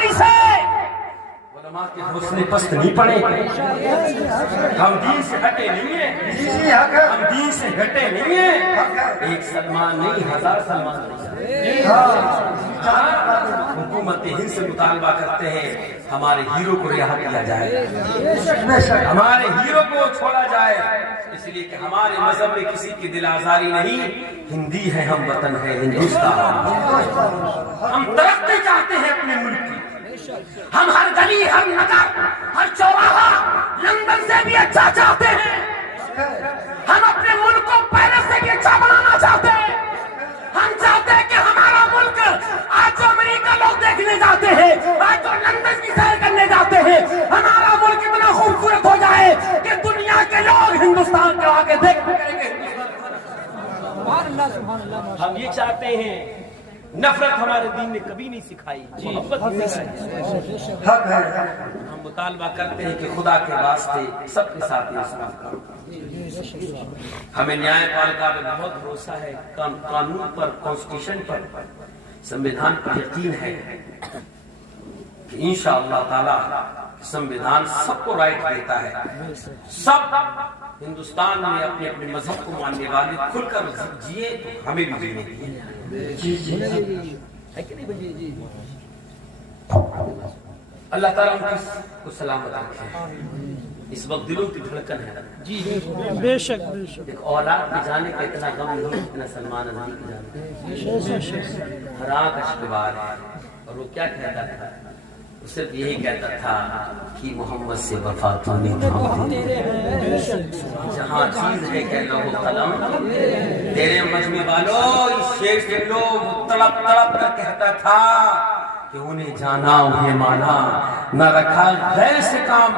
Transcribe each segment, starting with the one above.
بیماری سے علماء کے حوصلے پست نہیں پڑے. ہم دین سے ہٹے نہیں ہیں, ہم دین سے ہٹے نہیں ہیں. ایک سلمان نہیں, 1000 سلمان نہیں. حکومت ہند سے مطالبہ کرتے ہیں ہمارے ہیرو کو رہا کیا جائے, ہمارے ہیرو کو چھوڑا جائے, اس لیے کہ ہمارے مذہب میں کسی کی دل آزاری نہیں. ہندی ہے ہم, وطن ہے ہندوستان. ہم ترقی چاہتے ہیں اپنے ملک کی. ہم ہر گلی, ہر نگر, ہر چوراہا لندن سے بھی اچھا چاہتے ہیں. ہم اپنے ملک کو پیرس سے بھی اچھا بنانا چاہتے ہیں. ہم چاہتے ہیں کہ ہمارا ملک آج جو امریکہ لوگ دیکھنے جاتے ہیں, آج جو لندن کی سیر کرنے جاتے ہیں, ہمارا ملک اتنا خوبصورت ہو جائے کہ دنیا کے لوگ ہندوستان کے آگے دیکھ کریں گے. ہم یہ چاہتے ہیں. نفرت ہمارے دین نے کبھی نہیں سکھائی, محبت نہیں سکھائی. ہم مطالبہ کرتے ہیں کہ خدا کے واسطے سب کے ساتھ انصاف کرو. ہمیں نیائے پالکا میں بہت بھروسہ ہے, قانون پر, کانسٹیٹیوشن پر, سمویدھان پر یقین ہے کہ انشاءاللہ تعالی سمویدھان سب کو رائٹ دیتا ہے. سب ہندوستان میں اپنے اپنے مذہب کو ماننے والے کھل کر جیے تو ہمیں بھی جینے دیے. اللہ تعالیٰ ان کو سلامت رکھے. اس وقت دلوں کی دھڑکن ہے. بے شک بے شک. ایک اولاد کے جانے کا اتنا غم نہیں اتنا سلمان ازلی کے جانے کا. حراک اشکبار ہے. اور وہ کیا کہتا تھا؟ وہ صرف یہی کہتا تھا کہ محمد سے وفا تو نہیں تھامتی. جہاں چیز ہے کہ لوگ قلم تیرے مجمع والوں, اس شیر سے لوگ تڑپ تڑپ کر کہتا تھا کہ انہیں جانا انہیں مانا, نہ رکھا غیر سے کام.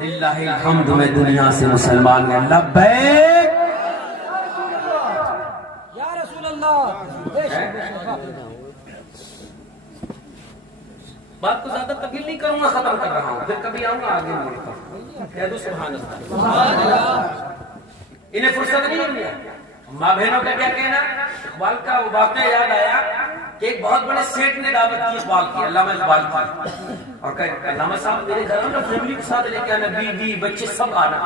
للہ الحمد میں دنیا سے مسلمان ہیں. لبیک یا رسول اللہ. بات کو زیادہ طویل نہیں کروں گا, ختم کر رہا ہوں, پھر کبھی آؤں گا آگے ملک پر. کہہ دو سبحان اللہ. انہیں فرصت نہیں ملی. ماں بہنوں کا کیا کہنا؟ اقبال کا وہ واقعہ یاد آیا کہ ایک بہت بڑے سیٹ نے دعوت کی اقبال کی, علامہ اقبال کی, اور کہا علامہ صاحب میرے گھر میں فیملی کے ساتھ لے کے آنا, بیوی بچے سب آنا.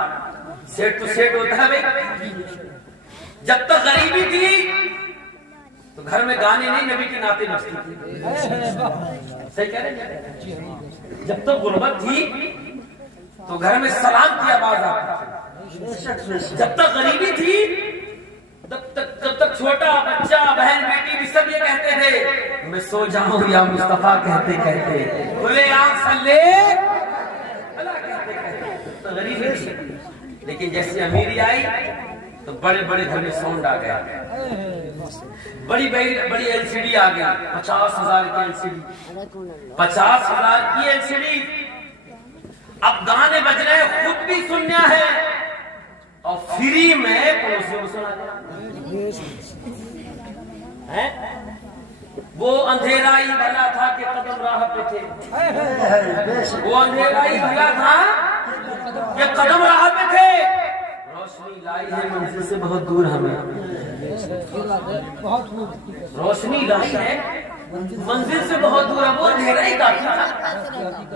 سیٹ تو سیٹ ہوتا ہے بھائی. جب تک غریبی تھی تو گھر میں گانے نہیں, نبی کے ناطے نچتی تھی. صحیح کہہ رہے ہیں. جب تک غربت تھی تو گھر میں سلام کی آواز آتی تھی. جب تک غریبی تھی جب تک چھوٹا بچہ, بہن, بیٹی بھی سب یہ کہتے تھے میں سو جاؤں یا مصطفیٰ کہتے کہتے, بولے آنکھ سلے اللہ کہتے کہتے. غریبی تھی, لیکن جیسے امیری آئی تو بڑے بڑے گھر میں ساؤنڈ آ گیا, بڑی بڑی ایل سی ڈی آ گئی. 50,000 کی ایل سی ڈی, 50,000 کی ایل سی ڈی. اب گانے بج رہے, خود بھی سننا ہے اور فری میں پڑوسیوں کو سنا دیا. وہ اندھیرا ہی بھلا تھا کہ قدم راہ پہ تھے. وہ اندھیرا ہی بھلا تھا کہ قدم راہ پہ تھے. روشنی لائی ہے منزل سے بہت دور ہمیں. روشنی لائی ہے منزل سے بہت دور. وہ اندھیرا ہی کافی تھا.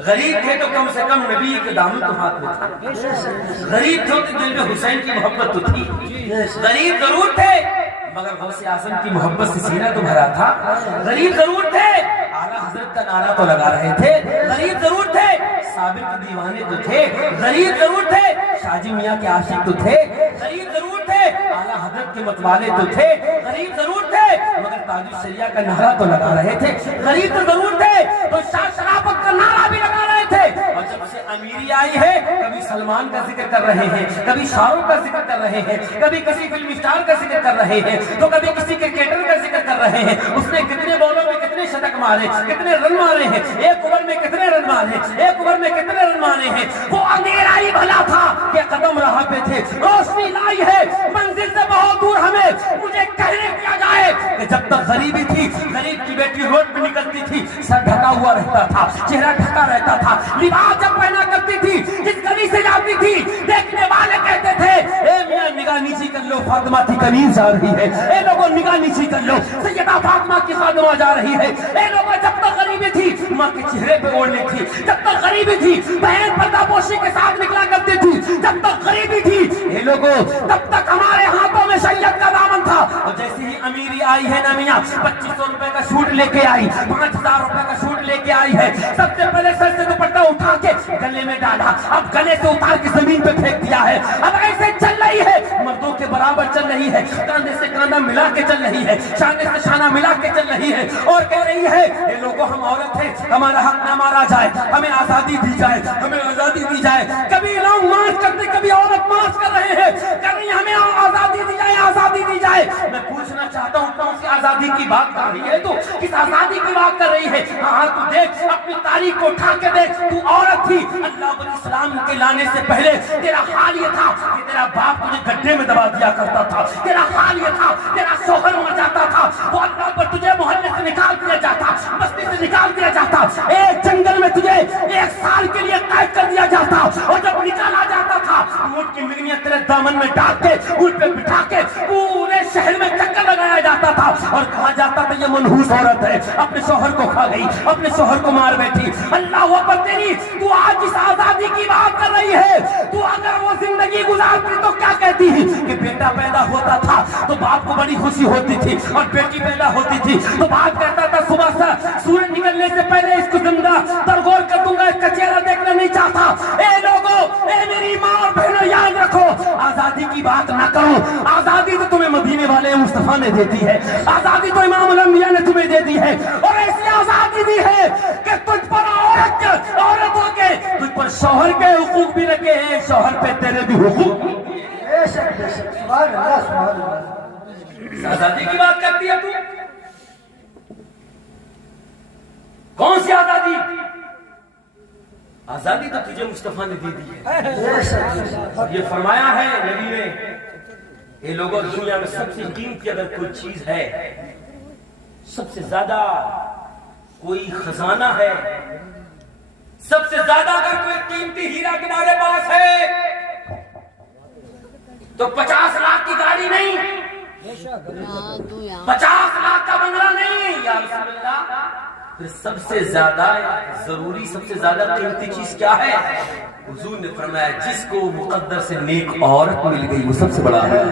غریب تھے تو کم سے کم نبی کے دامن تو ہاتھ میں تھا. غریب تھے تو دل میں حسین کی محبت تو تھی. غریب ضرور تھے مگر غوث اعظم کی محبت سے سینہ تو بھرا تھا. غریب ضرور تھے, اعلیٰ حضرت کا نعرہ تو لگا رہے تھے. غریب ضرور تھے, صابر کے دیوانے تو تھے. غریب ضرور تھے, شاہ جی میاں کے عاشق تو تھے. غریب ضرور تھے, اعلیٰ حضرت کے متوالے تو تھے. غریب ضرور تھے مگر تاج الشریعہ کا نعرہ تو لگا رہے تھے. غریب تو ضرور تھے تو شاہ شرافت کا نعرہ بھی لگا رہے تھے. اور جب سے امیری آئی ہے, کبھی سلمان کا ذکر کر رہے ہیں, کبھی شاہ رخ کا ذکر کر رہے ہیں, کبھی کسی فلم اسٹار کا ذکر کر رہے ہیں, تو کبھی کسی کرکٹر کا ذکر کر رہے ہیں. اس نے کتنے بالوں میں کتنے شتک مارے, کتنے رن مارے ہیں, ایک اوور میں کتنے رن مارے, ایک اوور میں کتنے رن مارے ہیں. وہ اندھیرا ہی بھلا تھا کہ قدم راہ پہ تھے. روشنی لائی ہے منزل سے بہت دور ہمیں. مجھے کہنے کیا جائے کہ جب تک غریبی تھی, غریب کی بیٹی روڈ پہ نکلتی تھی, سر ڈھکا ہوا رہتا تھا, چہرہ ڈھکا رہتا تھا, لباس جب پہنا کرتی تھی, جس گلی سے جاتی تھی دیکھنے والے کہتے تھے اے میاں نگاہ نیچی کر لو, فاطمہ کی کنیز جا رہی ہے. اے لوگوں نگاہ نیچی کر لو, سیدہ فاطمہ کی خادمہ جا رہی ہے. اے لوگوں جب تک غریب غریبی تھی ماں کے چہرے پہ اوڑھنی تھی، جب تک غریبی تھی بہن پردہ پوشی کے ساتھ نکلا کرتی تھی، جب تک غریبی تھی یہ لوگوں تب تک ہمارے ہاتھوں میں شریعت کا دامن تھا۔ اور جیسے ہی امیری آئی ہے نا میاں، 2500 روپے کا سوٹ لے کے آئی، 5000 روپے کا سوٹ لے کے آئی ہے، سب سے پہلے سر سے دوپٹہ اٹھا کے گلے میں ڈالا، اب گلے سے اتار کے زمین پہ پھینک دیا ہے، اب ایسے چل رہی ہے، مردوں کے برابر چل رہی ہے، کاندھے سے کاندھا ملا کے چل رہی ہے، شانے سے شانہ ملا کے چل رہی ہے، اور کہہ رہی ہے یہ لوگوں ہم عورت ہیں، ہمارا حق نہ مارا جائے، ہمیں آزادی دی جائے، ہمیں آزادی دی جائے۔ کبھی لوگ مارچ کرتے، کبھی عورت مارچ کر رہے ہیں، کہہ رہی ہمیں آزادی دی جائے، آزادی دی جائے۔ میں پوچھنا چاہتا ہوں کون سی آزادی کی بات کر رہی ہے تو؟ کس آزادی کی بات کر رہی ہے؟ ہاں تو دیکھ اپنی تاریخ کو اٹھا کے دیکھ، تو عورت تھی، اللہ والاسلام کے لانے سے پہلے تیرا حال یہ تھا کہ تیرا باپ تجھے گڈھے میں دبا دیا کرتا تھا، تیرا حال یہ تھا، تیرا شوہر مر جاتا تھا تو اللہ پر تجھے محلے سے نکال دیا جاتا، بستی سے نکال دیا جاتا، ایک جنگل میں تجھے 1 سال کے لیے قید کر دیا جاتا، اور جب نکالا جاتا تھا اونٹ کی مرغیاں تیرے دامن میں ڈال کے اونٹ پہ بٹھا کے پورے شہر میں چکر لگایا جاتا تھا، اور کہا جاتا تھا یہ منحوس عورت ہے، اپنے شوہر کو کھا گئی، اپنے شوہر کو مار بیٹھی۔ اللہ اکبر تیری، تو آج اس آزادی کی بات کر رہی ہے، تو اگر وہ زندگی گزارتی تو کیا کہتی کہ بیٹا پیدا ہوتا تھا تو باپ کو بڑی خوشی ہوتی تھی، اور بیٹی پیدا ہوتی تھی تو باپ کہتا تھا صبح سے سورج نکلنے سے پہلے اس کو زندہ ترغور کر دوں گا، اس کا چہرہ دیکھنا نہیں چاہتا۔ اے لوگوں، اے میری ماں اور بہنوں، یاد رکھو آزادی کی بات نہ کرو، آزادی تو تمہیں مدینے والے مصطفیٰ نے دیتی ہے، آزادی تو امام الانبیاء نے تمہیں دے دی ہے، اور ایسی آزادی دی ہے کہ تجھ پر عورتوں کے تجھ پر شوہر کے حقوق بھی رکھے ہیں، شوہر پہ تیرے بھی حقوق۔ سبحان اللہ سبحان اللہ۔ آزادی کی بات کرتی ہے تو؟ کون سی آزادی؟ آزادی تو تجھے مصطفیٰ نے دے دی ہے، اور یہ فرمایا ہے نبی نے، یہ لوگوں دنیا میں سب سے قیمتی اگر کوئی چیز ہے، سب سے زیادہ کوئی خزانہ ہے، سب سے زیادہ اگر کوئی قیمتی ہیرا تمہارے پاس ہے تو 50 لاکھ کی گاڑی نہیں، 50 لاکھ کا بنگلہ نہیں، یا رسول اللہ، پھر سب سے زیادہ ضروری، سب سے زیادہ قیمتی چیز کیا ہے؟ حضور نے فرمایا جس کو مقدر سے نیک عورت مل گئی وہ سب سے بڑا ہے۔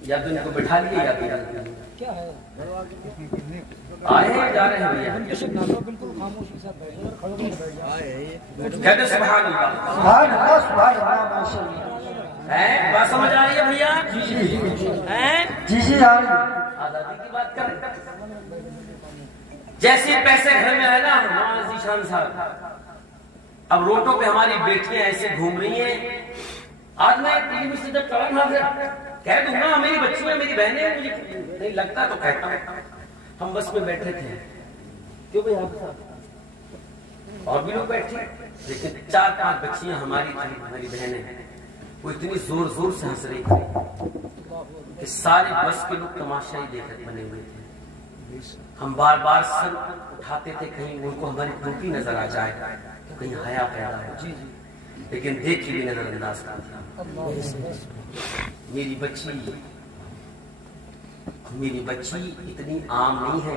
یا تو ان کو بٹھا لیے یا کیا ہے؟ آئے ہیں جا رہے ہیں بھیا، بالکل خاموشی سے کہتے سبحان اللہ، سبحان اللہ سبحان اللہ ماشاء اللہ۔ بات سمجھ آ رہی ہے بھیا؟ جی جی آ رہی ہے۔ آزادی کی بات کر رہے ہیں، جیسے پیسے گھر میں آئے نا ہمارا ذیشان صاحب، اب روڈوں پہ ہماری بیٹیاں ایسے گھوم رہی ہیں، آج میں ٹی وی سے جب چڑھا تھا کہہ دوں گا میری بچیاں میری بہنیں، مجھے نہیں لگتا تو کہتا ہوں، ہم بس میں بیٹھے تھے، کیوں بھائی آپ اور بھی لوگ بیٹھے، لیکن 4-5 بچیاں ہماری تھیں، ہماری بہنیں، وہ اتنی زور زور سے ہنس رہی تھی کہ سارے بس کے لوگ تماشائی دیکھ بنے ہوئے تھے، ہم بار بار سر اٹھاتے تھے کہیں ان کو ہماری ٹوپی نظر آ جائے، کہیں حیا پیدا ہو، لیکن دیکھ کے بھی نظر انداز کر دیا۔ میری بچی اتنی عام نہیں ہے،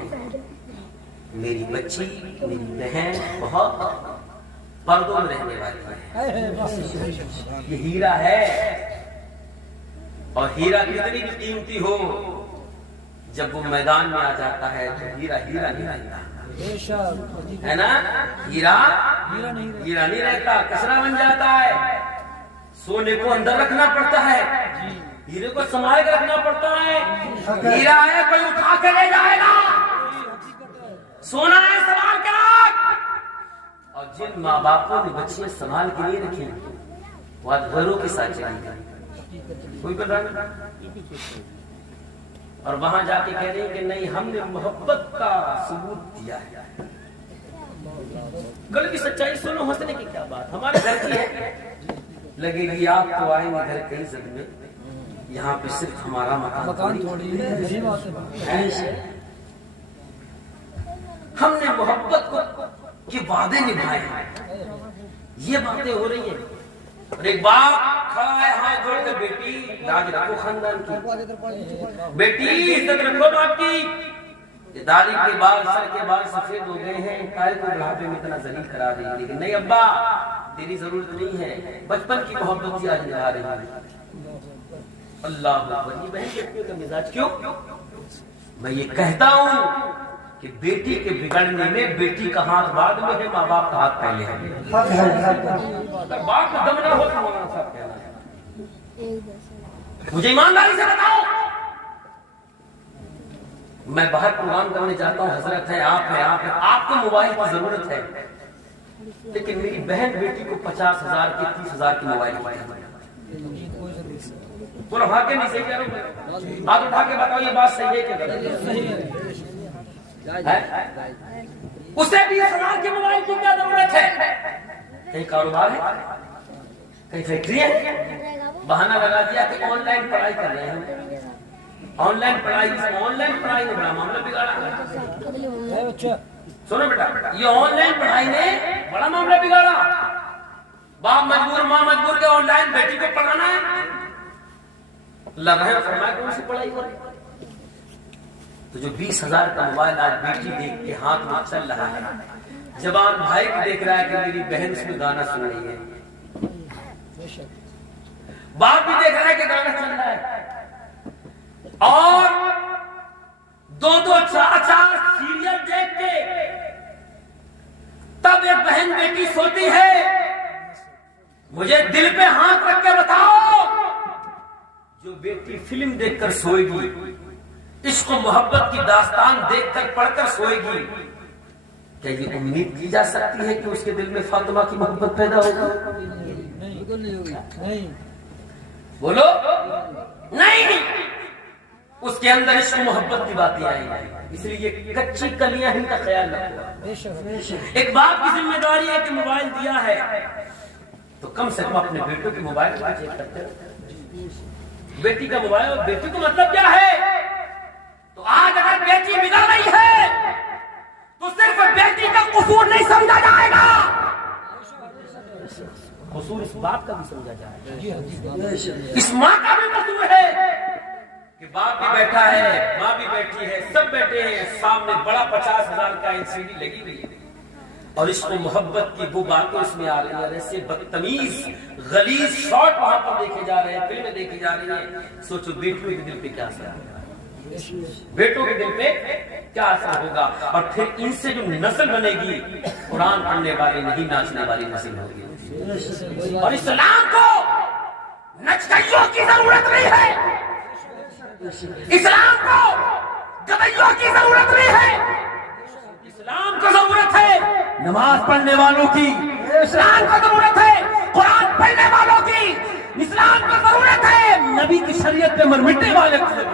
میری بچی میری بہن بہت پردوں میں رہنے والی ہے، یہ ہیرا ہے، اور ہیرا کتنی بھی قیمتی ہو جب وہ میدان میں آ جاتا ہے تو ہیرا ہیرا نہیں رہتا ہے نا، ہیرا نہیں رہتا، کچرا بن جاتا ہے، سونے کو اندر رکھنا پڑتا ہے، ہیرے کو سنبھال کے رکھنا پڑتا ہے، ہیرا ہے کوئی اٹھا کے لے جائے گا، سونا ہے سنبھال کے رکھ، اور جن ماں باپوں نے بچیاں سنبھال کے لیے رکھی وہ آج گھروں کے ساتھ چلی گئی، کوئی بن رہا اور وہاں جا کے کہہ رہے ہیں کہ نہیں ہم نے محبت کا ثبوت دیا ہے، گل کی سچائی سنو، ہنسنے کی کیا بات، ہمارے گھر کی ہے، لگے گی آپ تو آئیں گے گھر کئی زد میں، یہاں پہ صرف ہمارا مکان تھوڑی ہے، ہم نے محبت کو کے وعدے نبھائے ہیں، یہ باتیں ہو رہی ہیں، اور ایک باپ کھڑا ہے ہاتھ جوڑ کر، بیٹی لاج رکھو خاندان کی، بیٹی عزت رکھو باپ کی، یہ داڑھی کے بال سر کے بال سفید ہو گئے ہیں، کائے کو بڑھاپے میں اتنا ذلیل کرا دی، لیکن نہیں ابا تیری ضرورت نہیں ہے، بچپن کی محبت ہی آج نبھا رہی ہے۔ اللہ اکبر۔ یہ بہن بیٹیوں کا مزاج کیوں؟ میں یہ کہتا ہوں کہ بیٹی کے بگڑنے میں بیٹی کا ہاتھ بعد میں ہے، ماں باپ کا ہاتھ پہلے ہے۔ اگر باپ کو دم نہ ہو تو مولانا صاحب کہنا ہے، مجھے ایمانداری سے بتاؤ، میں باہر پروگرام کرنے جاتا ہوں، حضرت ہے، آپ کو موبائل کی ضرورت ہے، لیکن میری بہن بیٹی کو 50,000 کی 30,000 کی موبائل کی پورا بھاگ کے نہیں صحیح کہہ رہا ہوں، ہاتھ اٹھا کے بتاؤ یہ بات صحیح ہے کہ غلط ہے؟ اسے 20,000 کی موبائل کی کیا ضرورت ہے؟ کہیں کاروبار ہے، کہیں فیکٹری ہے، بہانہ لگا دیا کہ آن لائن پڑھائی کر رہے ہیں، آن لائن پڑھائی نے بڑا معاملہ بگاڑا۔ سنو بیٹا، یہ آن لائن پڑھائی نے بڑا معاملہ بگاڑا، باپ مجبور ماں مجبور کے آن لائن بیٹی کو پڑھانا ہے، اللہ رحم فرمائے کون سی پڑھائی ہو رہی؟ تو جو 20,000 کا موبائل آج بیٹی دیکھ کے ہاتھ میں چل رہا ہے، جوان بھائی بھی دیکھ رہا ہے کہ میری بہن اس میں گانا سن رہی ہے، باپ بھی دیکھ رہا ہے کہ گانا چل رہا ہے، اور 2-2 4-4 سیریل دیکھ کے تب ایک بہن بیٹی سوتی ہے۔ مجھے دل پہ ہاتھ رکھ کے بتاؤ، جو بیٹی فلم دیکھ کر سوئے گی، عشق و محبت کی داستان دیکھ کر پڑھ کر سوئے گی، کیا یہ امید کی جا سکتی ہے کہ اس کے دل میں فاطمہ کی محبت پیدا ہوگا؟ نہیں، بولو نہیں، اس کے اندر عشق و محبت کی باتیں آئی ہیں، اس لیے کچی کلیاں ان کا خیال رکھو۔ ایک باپ کی ذمہ داری ہے کہ موبائل دیا ہے تو کم سے کم اپنے بیٹوں کے موبائل کو چیک کرتے رہو۔ بیٹی کا موبائل اور بیٹی کو مطلب کیا ہے؟ تو آج اگر بیٹی بگڑ رہی ہے تو صرف بیٹی کا قصور نہیں سمجھا جائے گا، قصور اس باپ کا بھی سمجھا جائے گا، اس ماں کا بھی قصور ہے کہ باپ بھی بیٹھا ہے، ماں بھی بیٹھی ہے، سب بیٹھے ہیں، سامنے بڑا 50,000 کا LCD لگی ہوئی ہے، اور اس کو محبت کی وہ باتیں اس میں آ رہی ہیں، ایسے بدتمیز غلیظ شارٹ وہاں پر دیکھے جا رہے ہیں، فلمیں دیکھی جا رہی ہیں۔ سوچو بیٹوں کے دل پہ کیا اثر ہوگا، بیٹوں کے دل پہ کیا اثر ہوگا، اور پھر ان سے جو نسل بنے گی، قرآن پڑھنے والی نہیں ناچنے والی نسل ہوگی۔ اور اسلام کو نچکیوں کی ضرورت نہیں ہے، اسلام کو گدیوں کی ضرورت نہیں ہے، اسلام کو ضرورت ہے نماز پڑھنے والوں کی، اسلام کو ضرورت ہے قرآن پڑھنے والوں کی، اسلام کو ضرورت ہے نبی کی شریعت پہ مر مٹنے والے کی۔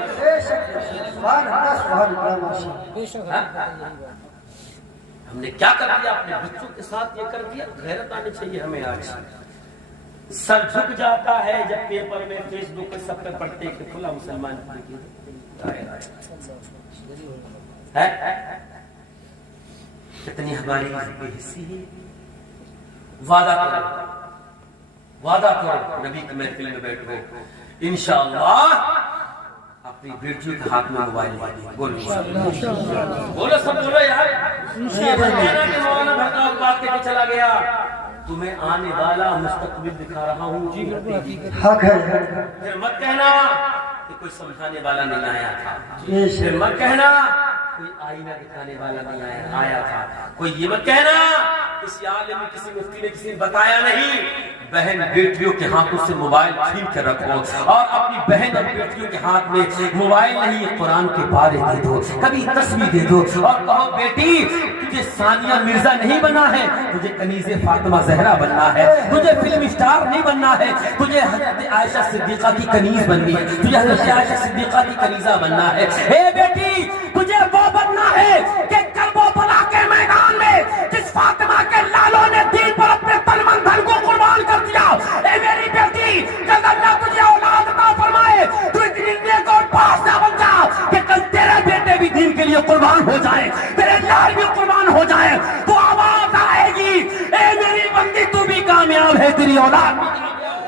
ہم نے کیا کر دیا اپنے بچوں کے ساتھ، یہ کر دیا۔ غیرت آنی چاہیے ہمیں آج۔ سر جھک جاتا ہے جب پیپر میں فیس بک پہ سب پہ پڑھتے کہ کھلا مسلمان ہے، کتنی ہماری بے حسی ہے۔ وعدہ کرو نبی کی محفل میں بیٹھو، انشاءاللہ اپنی بیٹیوں کے ہاتھ میں موبائل دیں۔ بولو بولو سب بولو یار، مولانا بھرگاؤ بات کے چلا گیا، تمہیں آنے والا مستقبل دکھا رہا ہوں، حق ہے، پھر مت کہنا کہ کوئی سمجھانے والا نہیں آیا تھا، پھر مت کہنا کوئی آئینہ دکھانے والا نہیں آیا تھا، کوئی یہ مت کہنا کسی عالم کسی مفتی نے کسی نے بتایا نہیں۔ بہن بیٹیوں کے ہاتھوں سے موبائل چھین کر رکھو، اور اپنی بہن اور بیٹیوں کے ہاتھ میں موبائل نہیں قرآن کے پارے دے دو، کبھی تسبیح دے دو، اور کہو بیٹی تجھے ثانیہ مرزا نہیں بننا ہے، تجھے کنیز فاطمہ زہرا بننا ہے، تجھے فلم اسٹار نہیں بننا ہے، تجھے حضرت عائشہ صدیقہ کی کنیز بننی ہے، تجھے حضرت عائشہ صدیقہ کی کنیزہ بننا ہے۔ اے بیٹی تجھے وہ بننا ہے کہ کربلا کے میدان میں جس فاطمہ کے لالوں نے دین پر اپنے تن من دھن کو قربان کر دیا، اے میری بیٹی جب اللہ تجھے اولاد عطا فرمائے تو اتنی نیک اور پاکیزہ بن جا کہ کل تیرے بیٹے بھی دین کے لیے قربان ہو جائے، تیرے لال بھی قربان ہو جائے، تو آواز آئے گی اے میری بندی تو بھی کامیاب ہے، تیری اولاد بھی کامیاب ہے۔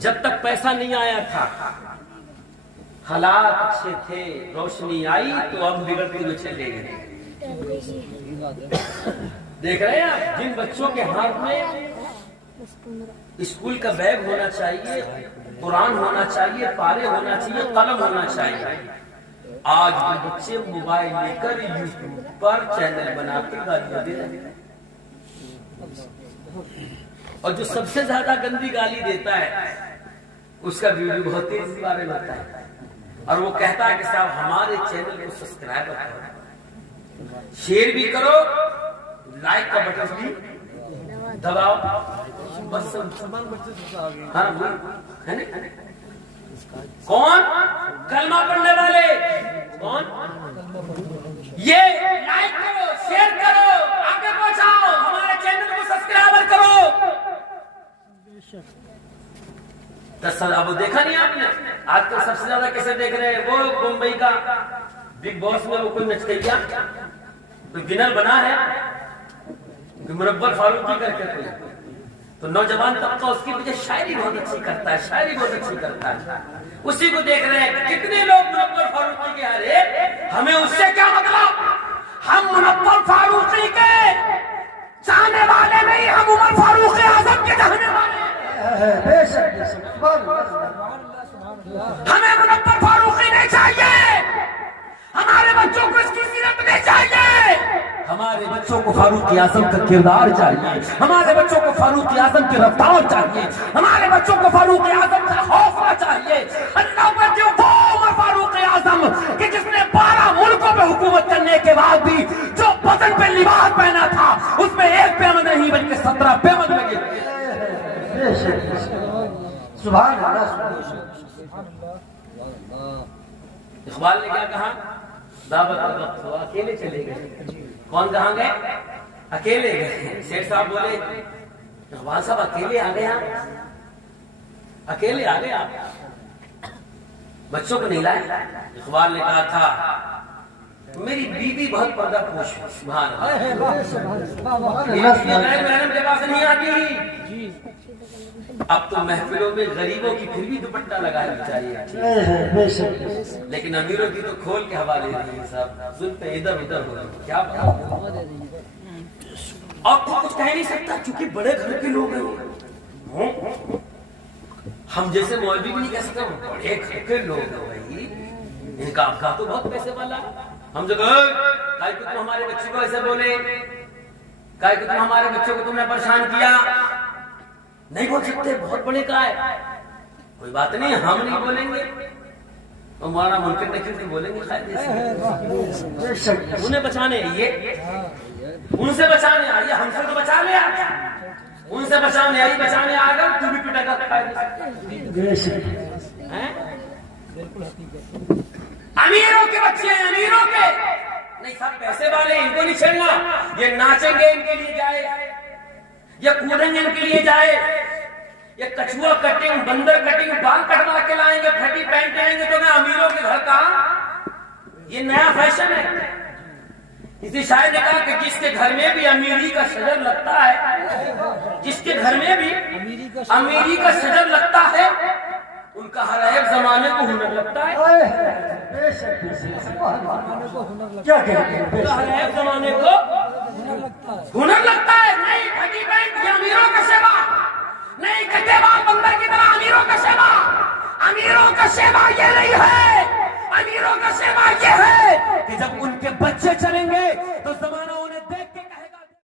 جب تک پیسہ نہیں آیا تھا حالات اچھے تھے، روشنی آئی تو اب بگڑتے ہوئے چلے گئے۔ دیکھ رہے ہیں آپ جن بچوں کے ہاتھ میں اسکول کا بیگ ہونا چاہیے، قرآن ہونا چاہیے، پارے ہونا چاہیے، قلم ہونا چاہیے، آج وہ بچے موبائل لے کر یوٹیوب پر چینل بنا کر گالیاں دے رہے ہیں۔ اور جو سب سے زیادہ گندی گالی دیتا ہے اس کا ویڈیو بہت تیزی بارے میں ہوتا ہے، اور وہ کہتا ہے کہ صاحب ہمارے چینل کو سبسکرائب کرو، شیئر بھی کرو، لائک کا بٹن بھی دباؤ، بس ہاں ہے نا؟ کون؟ کلمہ پڑھنے والے۔ کون؟ یہ لائک کرو، شیئر کرو، آگے پہنچاؤ، ہمارے چینل کو سبسکرائب کرو۔ اب دیکھا نہیں آپ نے آج کل سب سے زیادہ کیسے دیکھ رہے ہیں؟ وہ ممبئی کا بگ باس میں وہ کوئی نچکیا کوئی ونر بنا ہے، منور فاروقی کر کے کوئی، تو نوجوان طبقہ اس کی وجہ شاعری بہت اچھی کرتا ہے، شاعری بہت اچھی کرتا ہے، اسی کو دیکھ رہے ہیں۔ کتنے لوگ منور فاروقی کے ارے ہمیں اس سے کیا مطلب، ہم منور فاروقی کے چاہنے والے نہیں، ہم عمر فاروق اعظم کے چاہنے والے ہیں۔ ہمیں منور فاروقی نہیں چاہیے، ہمارے بچوں کو اس کی سیرت نہیں چاہیے، ہمارے بچوں کو فاروق اعظم کا کردار چاہیے، ہمارے بچوں کو فاروق اعظم کی رفتار چاہیے، ہمارے بچوں کو فاروق اعظم کا حوصلہ چاہیے۔ اللہ کہتے ہیں وہ عمر فاروق اعظم کہ جس نے 12 ملکوں پہ حکومت کرنے کے بعد بھی جو بدن پہ لباس پہنا تھا اس میں ایک پیمند نہیں بلکہ 17 پیمند لگے۔ سبحان اللہ۔ اقبال نے کیا کہا؟ دعوت وقت ہو، اکیلے چلے گئے۔ کون کہاں گئے؟ اکیلے گئے۔ شیخ صاحب بولے اقبال صاحب اکیلے آ گئے آپ، اکیلے آ گئے آپ، بچوں کو نہیں لائے؟ اقبال نے کہا تھا میری بیوی بہت پردہ پوش ہے، سبحان اللہ، محرم کے پاس نہیں آتی، اب تو محفلوں میں غریبوں کی پھر بھی دوپٹہ لگانا چاہیے، لیکن امیروں کی تو کھول کے حوالے دی صاحب، زلفیں ادھر ادھر ہو رہی، کیا آپ کو کچھ کہہ نہیں سکتا چونکہ بڑے گھر کے لوگ ہیں، ہم جیسے مولوی بھی نہیں کہہ سکتے، بڑے گھر کے لوگ ہیں بھائی، ان کا آپ کا تو بہت پیسے والا، ہم جو کہے کہ تم ہمارے بچے کو ایسے بولے، کہے کہ تم ہمارے بچوں کو تم نے پریشان کیا، نہیں بول سکتے، بہت بڑے کا ہے، کوئی بات نہیں، ہم نہیں بولیں گے، مولانا منکر نکیر نہیں بولیں گے، انہیں بچانے یہ ان سے بچانے آئیے، ہم سے تو بچا لے، ان سے بچانے آئیے، بچانے آ گا تو بھی پٹے گا، امیروں کے بچے ہیں، امیروں کے نہیں، سب پیسے والے، ان کو نہیں چھیڑنا، یہ ناچیں گے ان کے لیے جائے، یہ کودیں گے ان کے لیے جائے، یہ کچھوا کٹنگ، بندر کٹنگ، بال کٹوا کے لائیں گے، پھٹی پہن کے آئیں گے، تو میں امیروں کے گھر کا، یہ نیا فیشن ہے۔ کسی شاعر نے کہا کہ جس کے گھر میں بھی امیری کا شجر لگتا ہے، جس کے گھر میں بھی امیری کا شجر لگتا ہے، ان کا ہر ایک زمانے کو ہنر لگتا ہے، کیا کہتے ہیں؟ ہر ایک زمانے کو ہنر لگتا ہے، نہیں پھٹی پینٹ یہ امیروں کا شیوا، نہیں کٹے بال بندر کی طرح امیروں کا شیوا، امیروں کا شیوا یہ نہیں ہے، امیروں کا شیوا یہ ہے کہ جب ان کے بچے چلیں گے